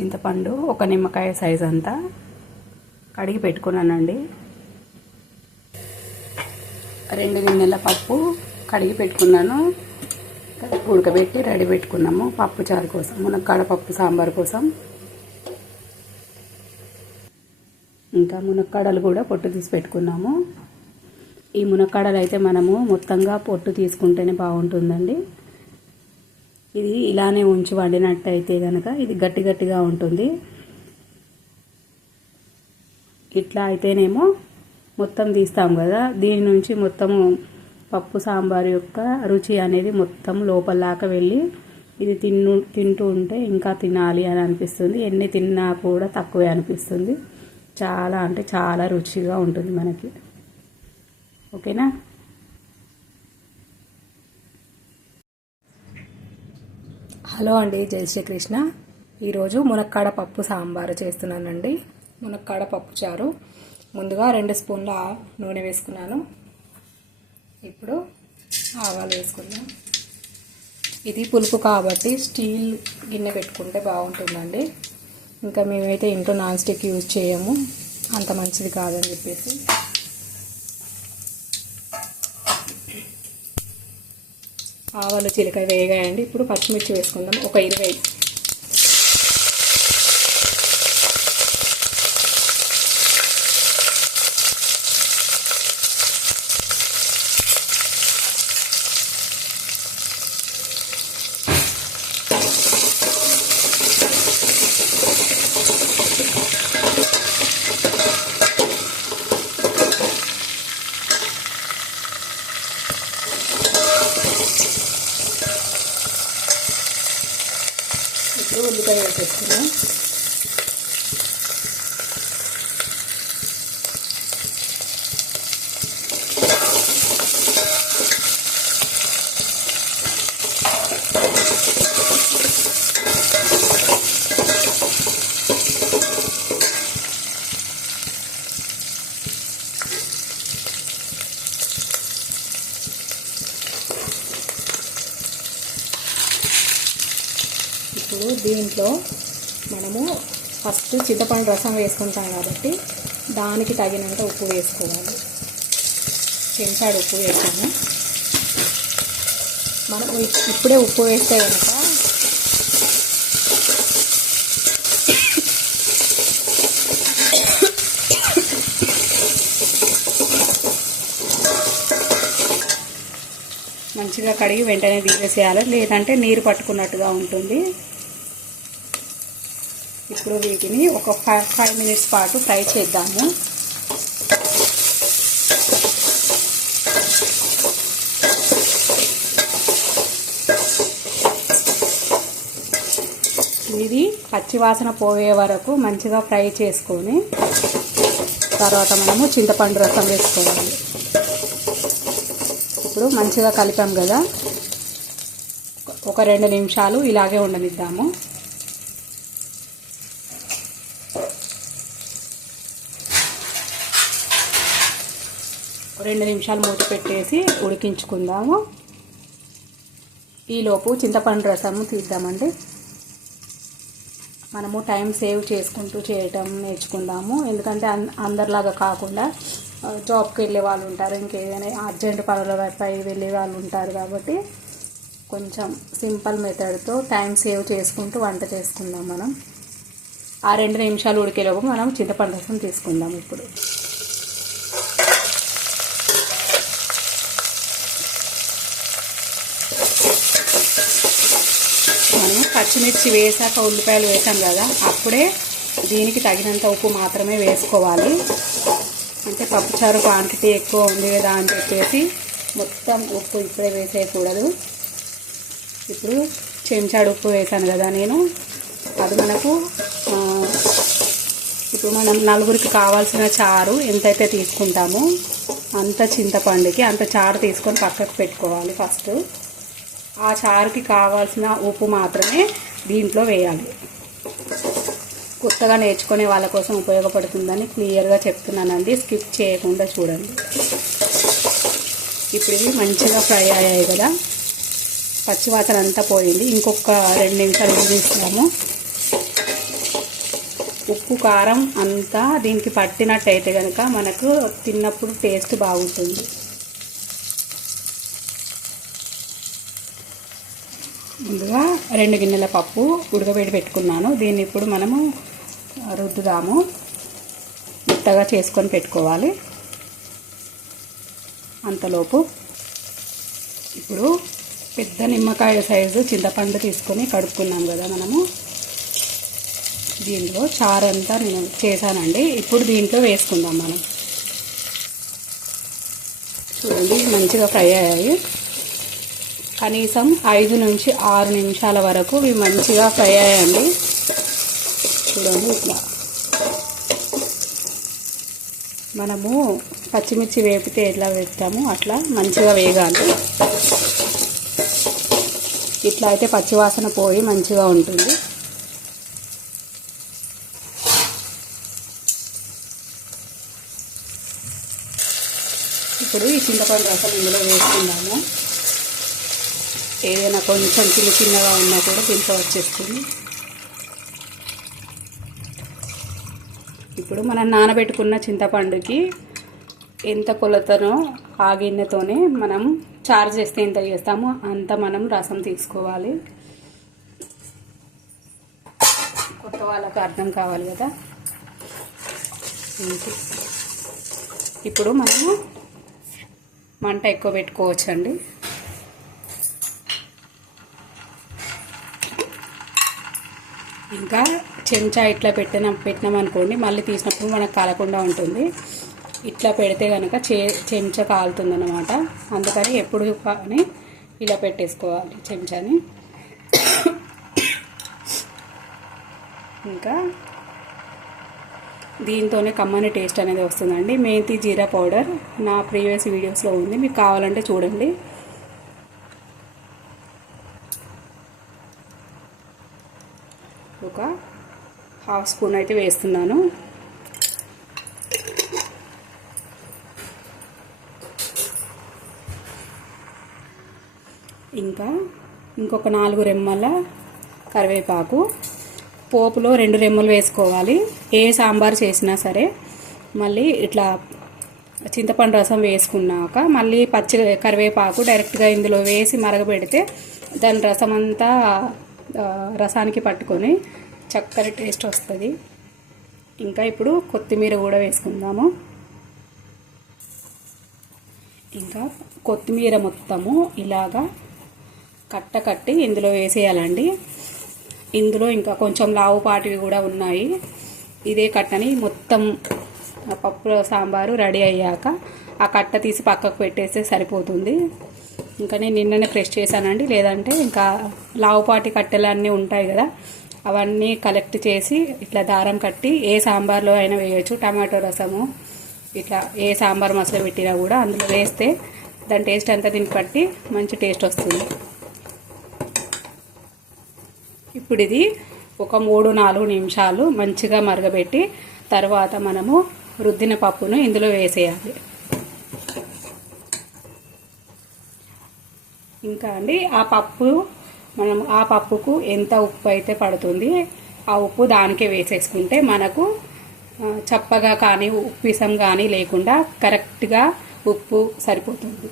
చింతపండు ఒక నిమ్మకాయ సైజ్ అంతా కడిగి పెట్టుకున్నానండి. రెండు గిన్నెల పప్పు కడిగి పెట్టుకున్నాను. ఉడకబెట్టి రెడీ పెట్టుకున్నాము పప్పు చారు కోసం మునక్కాడ పప్పు సాంబార్ కోసం. ఇంకా మునక్కాడలు కూడా పొట్టు తీసి పెట్టుకున్నాము. ఈ మునక్కాడలు అయితే మనము మొత్తంగా పొట్టు తీసుకుంటేనే బాగుంటుందండి. ఇది ఇలానే ఉంచి వండినట్టయితే కనుక ఇది గట్టి గట్టిగా ఉంటుంది. ఇట్లా అయితేనేమో మొత్తం తీస్తాం కదా. దీని నుంచి మొత్తము పప్పు సాంబార్ యొక్క రుచి అనేది మొత్తం లోపలలాక వెళ్ళి ఇది తిన్ను తింటూ ఉంటే ఇంకా తినాలి అని అనిపిస్తుంది. ఎన్ని తిన్నా కూడా తక్కువే అనిపిస్తుంది. చాలా అంటే చాలా రుచిగా ఉంటుంది మనకి. ఓకేనా? హలో అండి జై శ్రీకృష్ణ. ఈరోజు మునక్కాడ పప్పు సాంబారు చేస్తున్నానండి. మునక్కాడ పప్పు చారు. ముందుగా రెండు స్పూన్ల నూనె వేసుకున్నాను. ఇప్పుడు ఆవాలు వేసుకుందాం. ఇది పులుపు కాబట్టి స్టీల్ గిన్నె పెట్టుకుంటే బాగుంటుందండి. ఇంకా మేమైతే ఇంట్లో నాన్ స్టిక్ యూజ్ చేయము. అంత మంచిది కాదని చెప్పేసి. ఆవాలు చిలక వేగాయండి. ఇప్పుడు పచ్చిమిర్చి వేసుకుందాం. ఒక ఇరవై ఇప్పుడు ఉల్లిపాయ వేసేసుకున్నాం ఇప్పుడు దీంట్లో మనము ఫస్ట్ చింతపండు రసం వేసుకుంటాం కాబట్టి దానికి తగినంత ఉప్పు వేసుకోవాలి. చెంచాడు ఉప్పు వేసాము. మనం ఇప్పుడే ఉప్పు వేస్తే కనుక మంచిగా కడిగి వెంటనే తీసేసేయాలి. లేదంటే నీరు పట్టుకున్నట్టుగా ఉంటుంది. ఇప్పుడు వీటిని ఒక ఫైవ్ ఫైవ్ మినిట్స్ పాటు ఫ్రై చేద్దాము. ఇది పచ్చివాసన పోయే వరకు మంచిగా ఫ్రై చేసుకొని తర్వాత మనము చింతపండు రసం వేసుకోవాలి. ఇప్పుడు మంచిగా కలిపాం కదా. ఒక రెండు నిమిషాలు ఇలాగే ఉండనిద్దాము. రెండు నిమిషాలు మూత పెట్టేసి ఉడికించుకుందాము. ఈలోపు చింతపండు రసము తీద్దామండి. మనము టైం సేవ్ చేసుకుంటూ చేయటం నేర్చుకుందాము. ఎందుకంటే అందరిలాగా కాకుండా జాబ్కి వెళ్ళే వాళ్ళు ఉంటారు. ఇంకేదైనా అర్జెంట్ పనులపై వెళ్ళే వాళ్ళు ఉంటారు కాబట్టి కొంచెం సింపుల్ మెథడ్తో టైం సేవ్ చేసుకుంటూ వంట చేసుకుందాం మనం. ఆ రెండు నిమిషాలు ఉడికేలోపు మనం చింతపండు రసం తీసుకుందాం ఇప్పుడు. మనం పచ్చిమిర్చి వేసాక ఉల్లిపాయలు వేసాం కదా అప్పుడే దీనికి తగినంత ఉప్పు మాత్రమే వేసుకోవాలి. అంటే పప్పుచారు క్వాంటిటీ ఎక్కువ ఉంది కదా అని చెప్పేసి మొత్తం ఉప్పు ఇప్పుడే వేసేయకూడదు. ఇప్పుడు చెంచాడు ఉప్పు వేసాను కదా నేను. అది మనకు ఇప్పుడు మనం నలుగురికి కావాల్సిన చారు ఎంతైతే తీసుకుంటామో అంత చింతపండుకి అంత చారు తీసుకొని పక్కకు పెట్టుకోవాలి ఫస్ట్. ఆ చారుకి కావాల్సిన ఉప్పు మాత్రమే దీంట్లో వేయాలి. కొత్తగా నేర్చుకునే వాళ్ళ కోసం ఉపయోగపడుతుందని క్లియర్గా చెప్తున్నానండి. స్కిప్ చేయకుండా చూడండి. ఇప్పుడు ఇవి మంచిగా ఫ్రై అయ్యాయి కదా. పచ్చివాసన అంతా పోయింది. ఇంకొక రెండు నిమిషాలు ఉడికిస్తాము ఉప్పు కారం అంతా దీనికి పట్టినట్టయితే కనుక మనకు తిన్నప్పుడు టేస్ట్ బాగుంటుంది. ముందుగా రెండు గిన్నెల పప్పు ఉడకబెట్టి పెట్టుకున్నాను. దీన్ని ఇప్పుడు మనము రుద్దుదాము. మెత్తగా చేసుకొని పెట్టుకోవాలి. అంతలోపు ఇప్పుడు పెద్ద నిమ్మకాయ సైజు చింతపండు తీసుకొని కడుక్కున్నాం కదా మనము. దీంట్లో చారంతా నేను చేశానండి. ఇప్పుడు దీంట్లో వేసుకుందాం మనం. చూడండి మంచిగా ఫ్రై అయ్యాయి. కనీసం ఐదు నుంచి ఆరు నిమిషాల వరకు ఇవి మంచిగా ఫ్రై అయ్యండి. చూడండి ఇట్లా. మనము పచ్చిమిర్చి వేపితే ఎట్లా వేస్తామో అట్లా మంచిగా వేగాలి. ఇట్లా అయితే పచ్చివాసన పోయి మంచిగా ఉంటుంది. ఇప్పుడు ఈ చింతపండు రసం ఇందులో వేసుకుందాము. ఏదైనా కొంచెం చిన్న చిన్నగా ఉన్నా కూడా దీంట్లో వచ్చేస్తుంది. ఇప్పుడు మనం నానబెట్టుకున్న చింతపండుకి ఎంత కొలతనో ఆ గిన్నెతోనే మనం చార్జ్ చేస్తే ఎంత చేస్తామో అంత మనం రసం తీసుకోవాలి. కొత్త వాళ్ళకు అర్థం కావాలి కదా. ఇప్పుడు మనము మంట ఎక్కువ పెట్టుకోవచ్చండి. ఇంకా చెంచా ఇట్లా పెట్టిన పెట్టినామనుకోండి మళ్ళీ తీసినప్పుడు మనకు కాలకుండా ఉంటుంది. ఇట్లా పెడితే కనుక చే చెంచా కాలుతుంది అనమాట అందుకని ఎప్పుడు కానీ ఇలా పెట్టేసుకోవాలి చెంచాని. ఇంకా దీంతోనే కమ్మని టేస్ట్ అనేది వస్తుందండి. మెంతి జీరా పౌడర్ నా ప్రీవియస్ వీడియోస్లో ఉంది. మీకు కావాలంటే చూడండి ఒక హాఫ్ స్పూన్ అయితే వేస్తున్నాను. ఇంకా ఇంకొక నాలుగు రెమ్మల కరివేపాకు. పోపులో రెండు రెమ్మలు వేసుకోవాలి. ఏ సాంబార్ చేసినా సరే మళ్ళీ ఇట్లా చింతపండు రసం వేసుకున్నాక మళ్ళీ పచ్చి కరివేపాకు డైరెక్ట్గా ఇందులో వేసి మరగబెడితే దాని రసం అంతా రసానికి పట్టుకొని చక్కర టేస్ట్ వస్తుంది. ఇంకా ఇప్పుడు కొత్తిమీర కూడా వేసుకుందాము. ఇంకా కొత్తిమీర మొత్తము ఇలాగా కట్ట కట్టి ఇందులో వేసేయాలండి. ఇందులో ఇంకా కొంచెం లావుపాటివి కూడా ఉన్నాయి. ఇదే కట్టని మొత్తం పప్పు సాంబారు రెడీ అయ్యాక ఆ కట్ట తీసి పక్కకు పెట్టేస్తే సరిపోతుంది. ఇంకా నేను నిన్ననే ఫ్రెష్ చేశానండి. లేదంటే ఇంకా లావుపాటి కట్టెలు అన్నీ ఉంటాయి కదా అవన్నీ కలెక్ట్ చేసి ఇట్లా దారం కట్టి ఏ సాంబార్లో అయినా వేయచ్చు. టమాటో రసము ఇట్లా ఏ సాంబార్ మసాలా పెట్టినా కూడా అందులో వేస్తే దాని టేస్ట్ అంతా దీనికి పట్టి మంచి టేస్ట్ వస్తుంది. ఇప్పుడు ఇది ఒక మూడు నాలుగు నిమిషాలు మంచిగా మరగబెట్టి తర్వాత మనము రుద్దిన పప్పును ఇందులో వేసేయాలి. ఇంకా అండి ఆ పప్పు మనం ఆ పప్పుకు ఎంత ఉప్పు అయితే పడుతుంది ఆ ఉప్పు దానికే వేసేసుకుంటే మనకు చప్పగా కానీ ఉప్పిసం కానీ లేకుండా కరెక్ట్గా ఉప్పు సరిపోతుంది.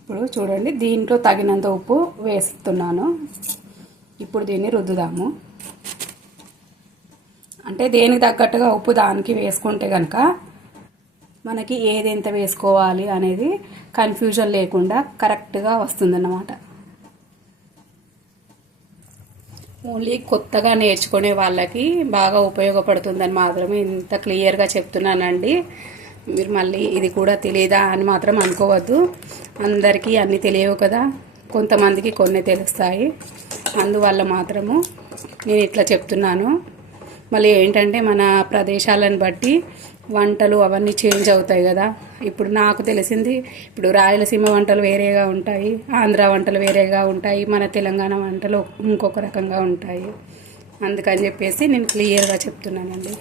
ఇప్పుడు చూడండి దీంట్లో తగినంత ఉప్పు వేస్తున్నాను. ఇప్పుడు దీన్ని రుద్దుదాము. అంటే దేనికి తగ్గట్టుగా ఉప్పు దానికి వేసుకుంటే కనుక మనకి ఏది ఎంత వేసుకోవాలి అనేది కన్ఫ్యూజన్ లేకుండా కరెక్ట్గా వస్తుందన్నమాట. ఓన్లీ కొత్తగా నేర్చుకునే వాళ్ళకి బాగా ఉపయోగపడుతుందని మాత్రమే ఇంత క్లియర్గా చెప్తున్నానండి. మీరు మళ్ళీ ఇది కూడా తెలియదా అని మాత్రం అనుకోవద్దు. అందరికీ అన్నీ తెలియవు కదా. కొంతమందికి కొన్ని తెలుస్తాయి. అందువల్ల మాత్రము నేను ఇట్లా చెప్తున్నాను. మళ్ళీ ఏంటంటే మన ప్రదేశాలను బట్టి వంటలు అవన్నీ చేంజ్ అవుతాయి కదా. ఇప్పుడు నాకు తెలిసింది ఇప్పుడు రాయలసీమ వంటలు వేరేగా ఉంటాయి ఆంధ్ర వంటలు వేరేగా ఉంటాయి మన తెలంగాణ వంటలు ఇంకొక రకంగా ఉంటాయి. అందుకని చెప్పేసి నేను క్లియర్గా చెప్తున్నానండి.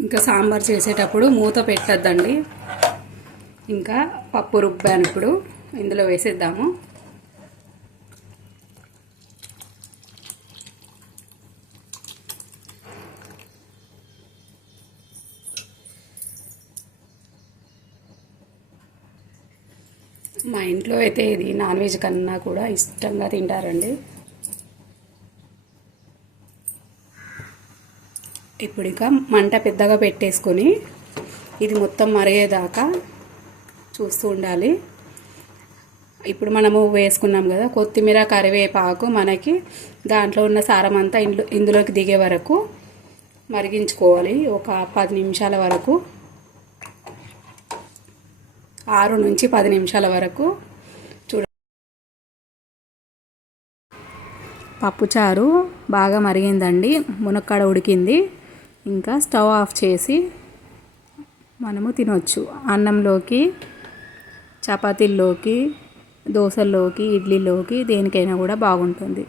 ఇంకా సాంబార్ చేసేటప్పుడు మూత పెట్టద్దండి. ఇంకా పప్పు రుబ్బాను ఇప్పుడు ఇందులో వేసేద్దాము. మా ఇంట్లో అయితే ఇది నాన్ వెజ్ కన్నా కూడా ఇష్టంగా తింటారండి. ఇప్పుడు ఇక మంట పెద్దగా పెట్టేసుకొని ఇది మొత్తం మరిగేదాకా చూస్తూ ఉండాలి. ఇప్పుడు మనము వేసుకున్నాం కదా కొత్తిమీర కరివేపాకు మనకి దాంట్లో ఉన్న సారం అంతా ఇందులో ఇందులోకి దిగే వరకు మరిగించుకోవాలి. ఒక పది నిమిషాల వరకు ఆరు నుంచి పది నిమిషాల వరకు చూడ పప్పుచారు బాగా మరిగిందండి. మునక్కాడ ఉడికింది. ఇంకా స్టవ్ ఆఫ్ చేసి మనము తినొచ్చు. అన్నంలోకి చపాతీల్లోకి దోశల్లోకి ఇడ్లీలోకి దేనికైనా కూడా బాగుంటుంది.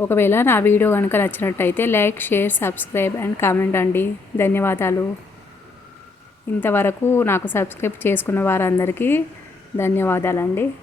ఒకవేళ నా వీడియో కనుక నచ్చినట్టయితే like share subscribe and comment అండి. ధన్యవాదాలు. ఇంతవరకు నాకు సబ్స్క్రైబ్ చేసుకున్న వారందరికీ ధన్యవాదాలండి.